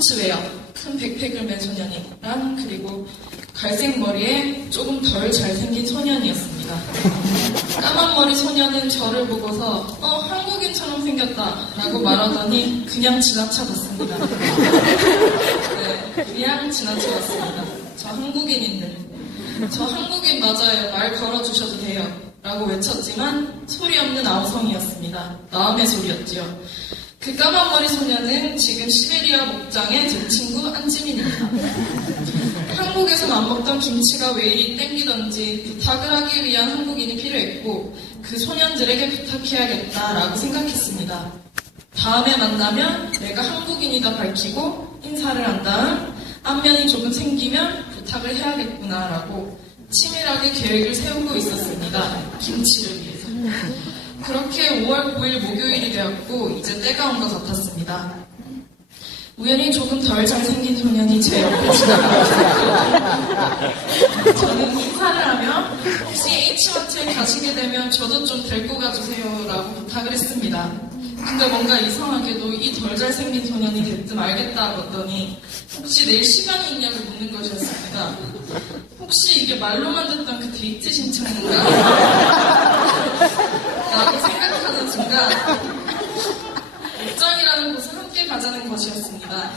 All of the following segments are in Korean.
스포츠웨어, 큰 백팩을 맨 소년이란 그리고 갈색 머리에 조금 덜 잘생긴 소년이었습니다. 까만 머리 소년은 저를 보고서 한국인처럼 생겼다 라고 말하더니 그냥 지나쳐갔습니다. 네, 그냥 지나쳐갔습니다. 저 한국인인데. 저 한국인 맞아요. 말 걸어주셔도 돼요. 라고 외쳤지만 소리 없는 아우성이었습니다. 마음의 소리였지요. 그 까만 머리 소녀는 지금 시베리아 목장의 제 친구 안지민입니다. 한국에선 안 먹던 김치가 왜 이리 땡기던지 부탁을 하기 위한 한국인이 필요했고 그 소년들에게 부탁해야겠다라고 생각했습니다. 다음에 만나면 내가 한국인이다 밝히고 인사를 한 다음 안면이 조금 생기면 부탁을 해야겠구나라고 치밀하게 계획을 세우고 있었습니다. 김치를 위해서. 그렇게 5월 9일 목요일이 되었고 이제 때가 온 것 같았습니다. 우연히 조금 덜 잘생긴 소년이 제 옆에 지나가고 저는 인사를 하며 혹시 H마트에 가시게 되면 저도 좀 데리고 가주세요 라고 부탁을 했습니다. 근데 뭔가 이상하게도 이 덜 잘생긴 소년이 대뜸 알겠다 하더니 혹시 내일 시간이 있냐고 묻는 것이었습니다. 혹시 이게 말로만 듣던 그 데이트 신청인가? 라고 생각하는 순간 목장이라는 곳은 함께 가자는 것이었습니다.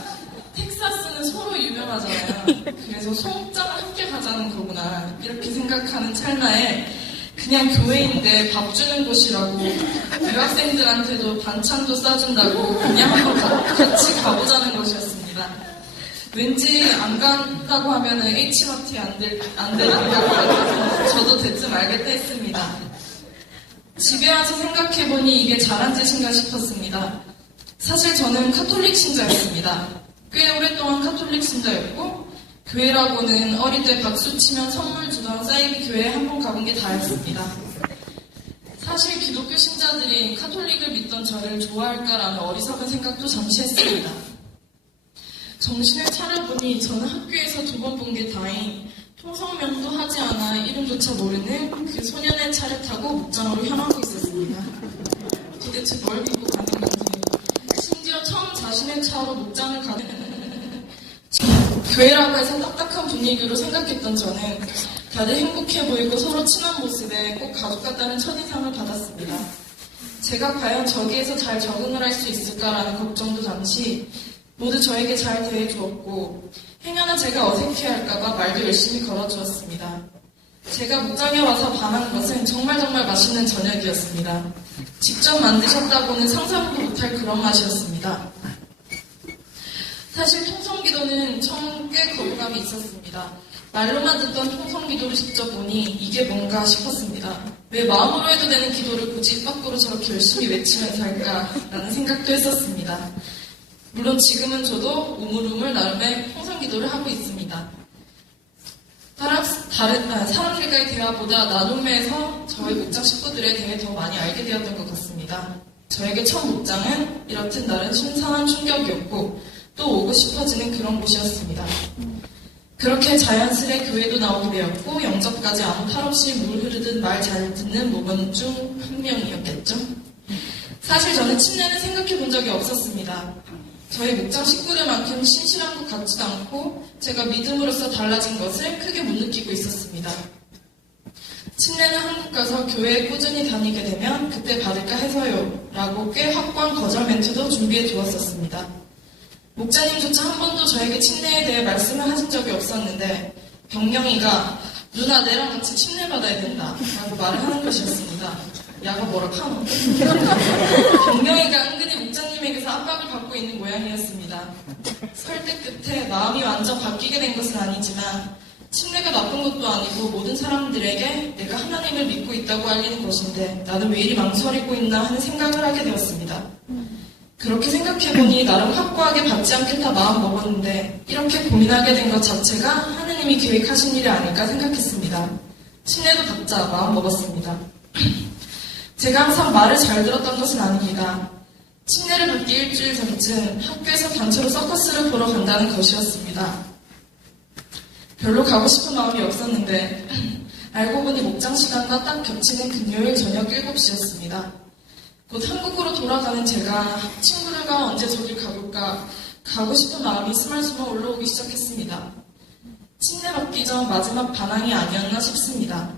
텍사스는 소로 유명하잖아요. 그래서 소목장을 함께 가자는 거구나 이렇게 생각하는 찰나에 그냥 교회인데 밥 주는 곳이라고 유학생들한테도 반찬도 싸준다고 그냥 한번 같이 가보자는 것이었습니다. 왠지 안 간다고 하면은 H마트에 안 데리고 갈 것 같아서 저도 대충 알겠다 했습니다. 집에 와서 생각해보니 이게 잘한 짓인가 싶었습니다. 사실 저는 카톨릭 신자였습니다. 꽤 오랫동안 카톨릭 신자였고 교회라고는 어릴 때 박수 치면 선물 주던 사이비 교회에 한 번 가본 게 다였습니다. 사실 기독교 신자들이 카톨릭을 믿던 저를 좋아할까라는 어리석은 생각도 잠시 했습니다. 정신을 차려보니 저는 학교에서 2번 본 게 다행 통성명도 하지 않아 이름조차 모르는 그 소년의 차를 타고 목장으로 향하고 있었습니다. 도대체 뭘 믿고 가는 건지 심지어 처음 자신의 차로 목장을 가는 교회라고 해서 딱딱한 분위기로 생각했던 저는 다들 행복해 보이고 서로 친한 모습에 꼭 가족 같다는 첫인상을 받았습니다. 제가 과연 저기에서 잘 적응을 할 수 있을까라는 걱정도 잠시 모두 저에게 잘 대해주었고 행여나 제가 어색해할까봐 말도 열심히 걸어주었습니다. 제가 목장에 와서 반한 것은 정말 맛있는 저녁이었습니다. 직접 만드셨다고는 상상도 못할 그런 맛이었습니다. 사실 통성기도는 처음 꽤 거부감이 있었습니다. 말로만 듣던 통성기도를 직접 보니 이게 뭔가 싶었습니다. 왜 마음으로 해도 되는 기도를 굳이 입 밖으로 저렇게 열심히 외치면서 할까라는 생각도 했었습니다. 물론 지금은 저도 우물우물 나름의 통성기도를 하고 있습니다. 사람들과의 대화보다 나눔에서 저희 목장 식구들에 대해 더 많이 알게 되었던 것 같습니다. 저에게 첫 목장은 이렇듯 나름 신선한 충격이었고 또 오고 싶어지는 그런 곳이었습니다. 그렇게 자연스레 교회도 나오게 되었고 영접까지 아무 탈 없이 물 흐르듯 말 잘 듣는 모범 중 한 명이었겠죠. 사실 저는 침례는 생각해 본 적이 없었습니다. 저희 목장 식구들만큼 신실한 것 같지도 않고 제가 믿음으로써 달라진 것을 크게 못 느끼고 있었습니다. 침례는 한국 가서 교회에 꾸준히 다니게 되면 그때 받을까 해서요 라고 꽤 확고한 거절 멘트도 준비해 두었었습니다. 목자님조차 한 번도 저에게 침례에 대해 말씀을 하신 적이 없었는데 병명이가 누나 내랑 같이 침례 받아야 된다 라고 말을 하는 것이었습니다. 야가 뭐라 카노? 병명이가 은근히 목자님에게서 압박을 받고 있는 모양이었습니다. 설득 끝에 마음이 완전 바뀌게 된 것은 아니지만 침례가 나쁜 것도 아니고 모든 사람들에게 내가 하나님을 믿고 있다고 알리는 것인데 나는 왜 이리 망설이고 있나 하는 생각을 하게 되었습니다. 그렇게 생각해보니 나름 확고하게 받지 않겠다 마음 먹었는데 이렇게 고민하게 된 것 자체가 하느님이 계획하신 일이 아닐까 생각했습니다. 침례도 받자 마음 먹었습니다. 제가 항상 말을 잘 들었던 것은 아닙니다. 침례를 받기 일주일 전쯤 학교에서 단체로 서커스를 보러 간다는 것이었습니다. 별로 가고 싶은 마음이 없었는데 알고 보니 목장 시간과 딱 겹치는 금요일 저녁 7시였습니다. 곧 한국으로 돌아가는 제가 친구들과 언제 저길 가볼까 가고 싶은 마음이 스멀스멀 올라오기 시작했습니다. 침례 받기 전 마지막 반항이 아니었나 싶습니다.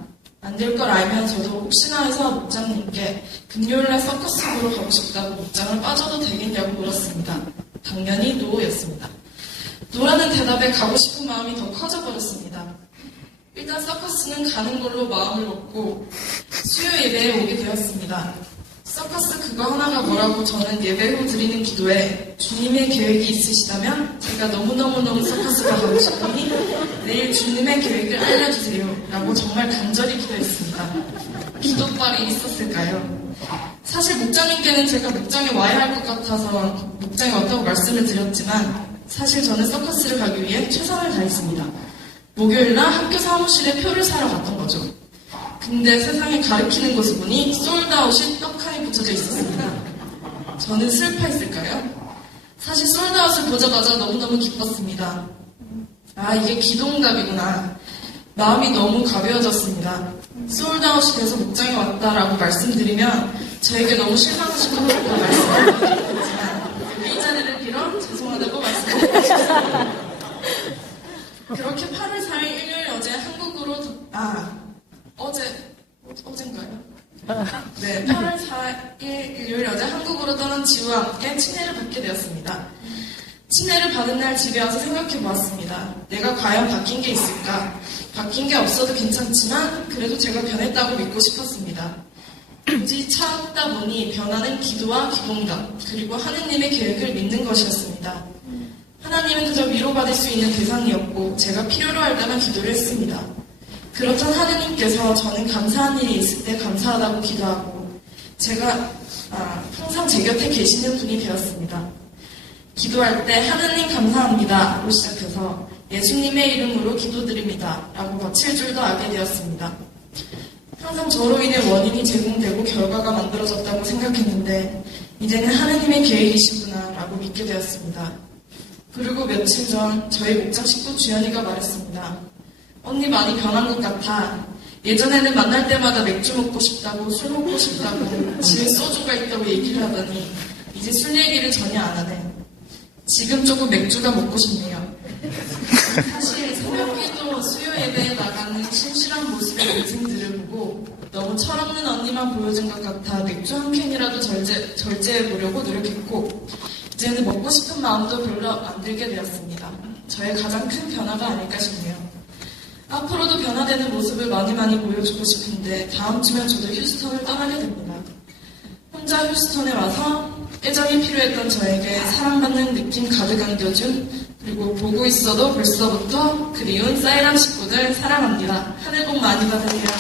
안 될 걸 알면서도 혹시나 해서 목장님께 금요일날 서커스 보러 가고 싶다고 목장을 빠져도 되겠냐고 물었습니다. 당연히 노였습니다. 노라는 대답에 가고 싶은 마음이 더 커져버렸습니다. 일단 서커스는 가는 걸로 마음을 먹고 수요 예배에 오게 되었습니다. 서커스 그거 하나가 뭐라고 저는 예배 후 드리는 기도에 주님의 계획이 있으시다면 제가 너무너무너무 서커스가 가고 싶으니 내일 주님의 계획을 알려주세요 라고 정말 간절히 기도했습니다. 기도빨이 있었을까요? 사실 목장님께는 제가 목장에 와야 할 것 같아서 목장에 왔다고 말씀을 드렸지만 사실 저는 서커스를 가기 위해 최선을 다했습니다. 목요일날 학교 사무실에 표를 사러 갔던 거죠. 근데 세상에 가리키는 곳을 보니 솔드아웃이 떡하니 붙여져 있었습니다. 저는 슬퍼했을까요? 사실 솔드아웃을 보자마자 너무너무 기뻤습니다. 아, 이게 기도응답이구나. 마음이 너무 가벼워졌습니다. 솔드아웃이 돼서 목장에 왔다라고 말씀드리면 저에게 너무 실망하실 것 같다고 말씀드리겠지만 이 자리를 빌어 죄송하다고 말씀드리겠습니다. 그렇게 8월 4일 일요일 어제 한국으로 어젠가요? 네, 8월 4일 일요일 어제 한국으로 떠난 지우와 함께 침례를 받게 되었습니다. 침례를 받은 날 집에 와서 생각해 보았습니다. 내가 과연 바뀐 게 있을까? 바뀐 게 없어도 괜찮지만 그래도 제가 변했다고 믿고 싶었습니다. 굳이 참다 보니 변화는 기도와 기도응답 그리고 하느님의 계획을 믿는 것이었습니다. 하나님은 그저 위로받을 수 있는 대상이었고 제가 필요로 할 때만 기도를 했습니다. 그렇던 하느님께서 저는 감사한 일이 있을 때 감사하다고 기도하고 제가 항상 제 곁에 계시는 분이 되었습니다. 기도할 때 하느님 감사합니다로 시작해서 예수님의 이름으로 기도드립니다 라고 거칠 줄도 알게 되었습니다. 항상 저로 인해 원인이 제공되고 결과가 만들어졌다고 생각했는데 이제는 하느님의 계획이시구나 라고 믿게 되었습니다. 그리고 며칠 전 저희 목장 식구 주연이가 말했습니다. 언니 많이 변한 것 같아. 예전에는 만날 때마다 맥주 먹고 싶다고 술 먹고 싶다고 집에 소주가 있다고 얘기를 하더니 이제 술 얘기를 전혀 안 하네. 지금 조금 맥주가 먹고 싶네요. 사실 새벽기도 수요 예배에 나가는 신실한 모습의 동생들을 보고 너무 철없는 언니만 보여준 것 같아 맥주 한 캔이라도 절제해보려고 노력했고 이제는 먹고 싶은 마음도 별로 안 들게 되었습니다. 저의 가장 큰 변화가 아닐까 싶네요. 앞으로도 변화되는 모습을 많이 보여주고 싶은데 다음 주면 저도 휴스턴을 떠나게 됩니다. 혼자 휴스턴에 와서 애정이 필요했던 저에게 사랑받는 느낌 가득 안겨준 그리고 보고 있어도 벌써부터 그리운 사이람 식구들 사랑합니다. 하늘 복 많이 받으세요.